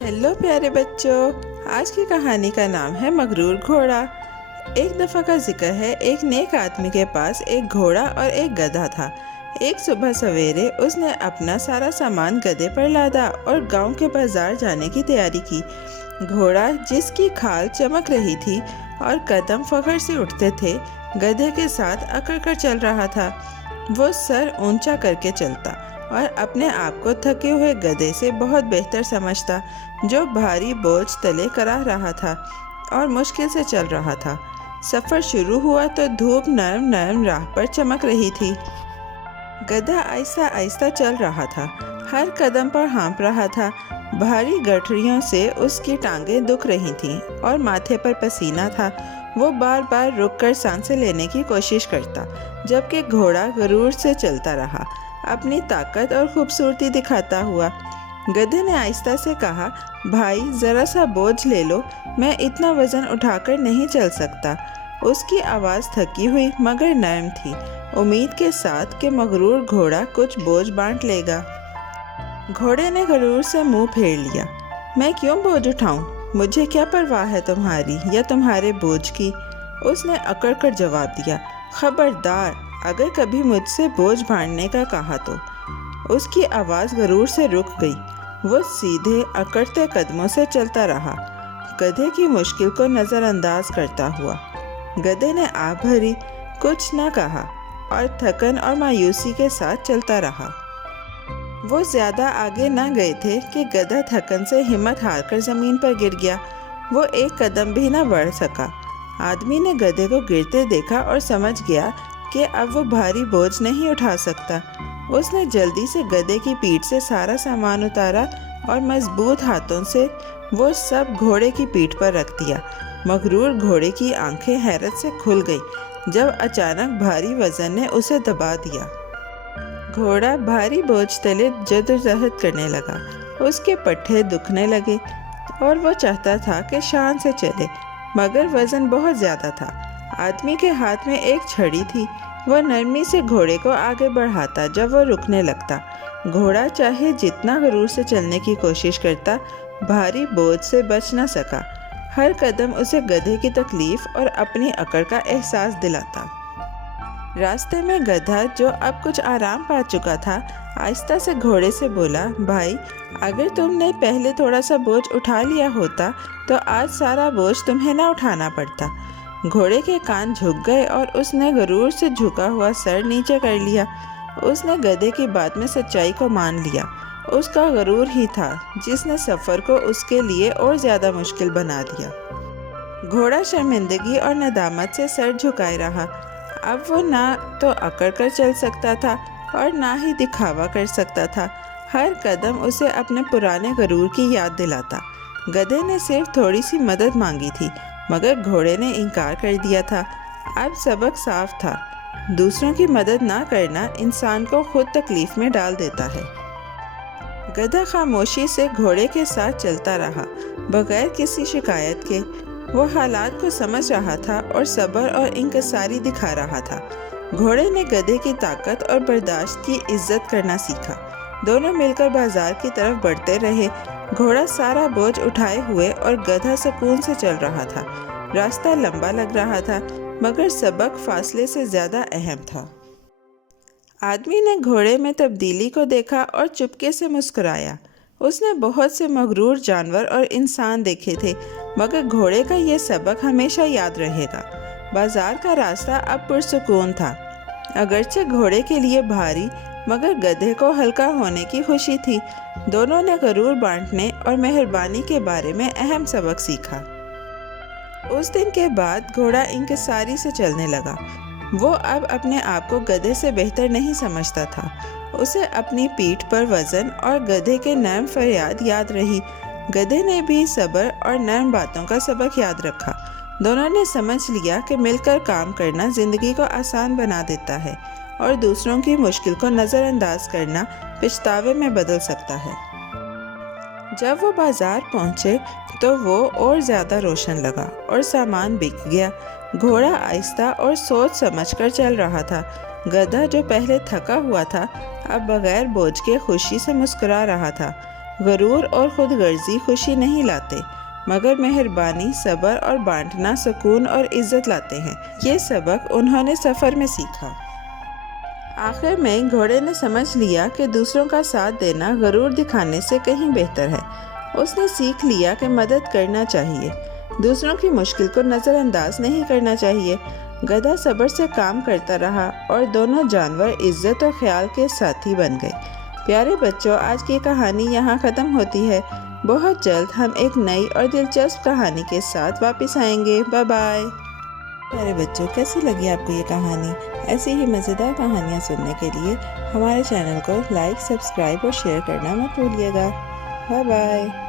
Hello प्यारे बच्चों, आज की कहानी का नाम है मगरूर घोड़ा। एक दफ़ा का जिक्र है, एक नेक आदमी के पास एक घोड़ा और एक गधा था। एक सुबह सवेरे उसने अपना सारा सामान गधे पर लादा और गांव के बाजार जाने की तैयारी की। घोड़ा, जिसकी खाल चमक रही थी और कदम फखर से उठते थे, गधे के साथ अकड़ कर चल रहा था। वो सर ऊंचा करके चलता और अपने आप को थके हुए गधे से बहुत बेहतर समझता, जो भारी बोझ तले करा रहा था और मुश्किल से चल रहा था। सफ़र शुरू हुआ तो धूप नरम नरम राह पर चमक रही थी। गधा आहिस्ता आहिस्ता चल रहा था, हर कदम पर हाँफ रहा था। भारी गठरियों से उसकी टांगें दुख रही थीं और माथे पर पसीना था। वो बार बार रुककर सांसें लेने की कोशिश करता, जबकि घोड़ा गरूर से चलता रहा, अपनी ताकत और खूबसूरती दिखाता हुआ। गधे ने आहिस्ता से कहा, भाई ज़रा सा बोझ ले लो, मैं इतना वज़न उठाकर नहीं चल सकता। उसकी आवाज़ थकी हुई मगर नरम थी, उम्मीद के साथ कि मगरूर घोड़ा कुछ बोझ बांट लेगा। घोड़े ने गरूर से मुंह फेर लिया। मैं क्यों बोझ उठाऊं? मुझे क्या परवाह है तुम्हारी या तुम्हारे बोझ की? उसने अकड़ कर जवाब दिया। खबरदार, अगर कभी मुझसे बोझ बांटने का कहा तो। उसकी आवाज़ गरूर से रुक गई। वो सीधे अकड़ते कदमों से चलता रहा, गधे की मुश्किल को नज़रअंदाज करता हुआ। गधे ने आ भरी, कुछ न कहा और थकन और मायूसी के साथ चलता रहा। वो ज़्यादा आगे न गए थे कि गधा थकन से हिम्मत हारकर ज़मीन पर गिर गया। वो एक कदम भी न बढ़ सका। आदमी ने गधे को गिरते देखा और समझ गया कि अब वो भारी बोझ नहीं उठा सकता। उसने जल्दी से गधे की पीठ से सारा सामान उतारा और मजबूत हाथों से वो सब घोड़े की पीठ पर रख दिया। मगरूर घोड़े की आंखें हैरत से खुल गईं जब अचानक भारी वजन ने उसे दबा दिया। घोड़ा भारी बोझ तले जद्दोजहद करने लगा। उसके पट्टे दुखने लगे और वो चाहता था कि शान से चले, मगर वजन बहुत ज़्यादा था। आदमी के हाथ में एक छड़ी थी। वह नरमी से घोड़े को आगे बढ़ाता जब वो रुकने लगता। घोड़ा चाहे जितना गरूर से चलने की कोशिश करता, भारी बोझ से बच न सका। हर कदम उसे गधे की तकलीफ और अपनी अकड़ का एहसास दिलाता। रास्ते में गधा, जो अब कुछ आराम पा चुका था, आहिस्ता से घोड़े से बोला, भाई अगर तुमने पहले थोड़ा सा बोझ उठा लिया होता तो आज सारा बोझ तुम्हें ना उठाना पड़ता। घोड़े के कान झुक गए और उसने गरूर से झुका हुआ सर नीचे कर लिया। उसने गधे की बात में सच्चाई को मान लिया। उसका गरूर ही था जिसने सफ़र को उसके लिए और ज़्यादा मुश्किल बना दिया। घोड़ा शर्मिंदगी और नदामत से सर झुकाए रहा। अब वो ना तो अकड़ कर चल सकता था और ना ही दिखावा कर सकता था। हर कदम उसे अपने पुराने गरूर की याद दिलाता। गधे ने सिर्फ थोड़ी सी मदद मांगी थी, मगर घोड़े ने इनकार कर दिया था। अब सबक साफ था, दूसरों की मदद ना करना इंसान को खुद तकलीफ में डाल देता है। गधा खामोशी से घोड़े के साथ चलता रहा, बगैर किसी शिकायत के। वो हालात को समझ रहा था और सब्र और इंकिसारी दिखा रहा था। घोड़े ने गधे की ताकत और बर्दाश्त की इज्जत करना सीखा। दोनों मिलकर बाजार की तरफ बढ़ते रहे, घोड़ा सारा बोझ उठाए हुए और गधा सुकून से चल रहा था। रास्ता लंबा लग रहा था, मगर सबक फासले से ज़्यादा अहम था। आदमी ने घोड़े में तब्दीली को देखा और चुपके से मुस्कुराया। उसने बहुत से मगरूर जानवर और इंसान देखे थे, मगर घोड़े का ये सबक हमेशा याद रहेगा। बाजार का रास्ता अब पुरसुकून था, अगरचे घोड़े के लिए भारी, मगर गधे को हल्का होने की खुशी थी। दोनों ने गरूर बांटने और मेहरबानी के बारे में अहम सबक सीखा। उस दिन के बाद घोड़ा इंकिसारी से चलने लगा। वो अब अपने आप को गधे से बेहतर नहीं समझता था। उसे अपनी पीठ पर वजन और गधे के नरम फरियाद याद रही। गधे ने भी सब्र और नरम बातों का सबक याद रखा। दोनों ने समझ लिया कि मिलकर काम करना ज़िंदगी को आसान बना देता है और दूसरों की मुश्किल को नज़रअंदाज करना पछतावे में बदल सकता है। जब वो बाजार पहुँचे तो वो और ज़्यादा रोशन लगा और सामान बिक गया। घोड़ा आहिस्ता और सोच समझकर चल रहा था। गधा, जो पहले थका हुआ था, अब बगैर बोझ के खुशी से मुस्कुरा रहा था। غرور اور خود غرضی خوشی نہیں لاتے، مگر مہربانی، صبر اور بانٹنا سکون اور عزت لاتے ہیں۔ یہ سبق انہوں نے سفر میں سیکھا۔ آخر میں گھوڑے نے سمجھ لیا کہ دوسروں کا ساتھ دینا غرور دکھانے سے کہیں بہتر ہے۔ اس نے سیکھ لیا کہ مدد کرنا چاہیے، دوسروں کی مشکل کو نظر انداز نہیں کرنا چاہیے۔ گدھا صبر سے کام کرتا رہا اور دونوں جانور عزت اور خیال کے ساتھی بن گئے۔ پیارے بچوں، آج کی کہانی یہاں ختم ہوتی ہے۔ بہت جلد ہم ایک نئی اور دلچسپ کہانی کے ساتھ واپس آئیں گے۔ Bye bye. پیارے بچوں، کیسی لگی آپ کو یہ کہانی؟ ایسی ہی مزیدار کہانیاں سننے کے لیے ہمارے چینل کو لائک، سبسکرائب اور شیئر کرنا مت بھولیے گا۔ Bye bye.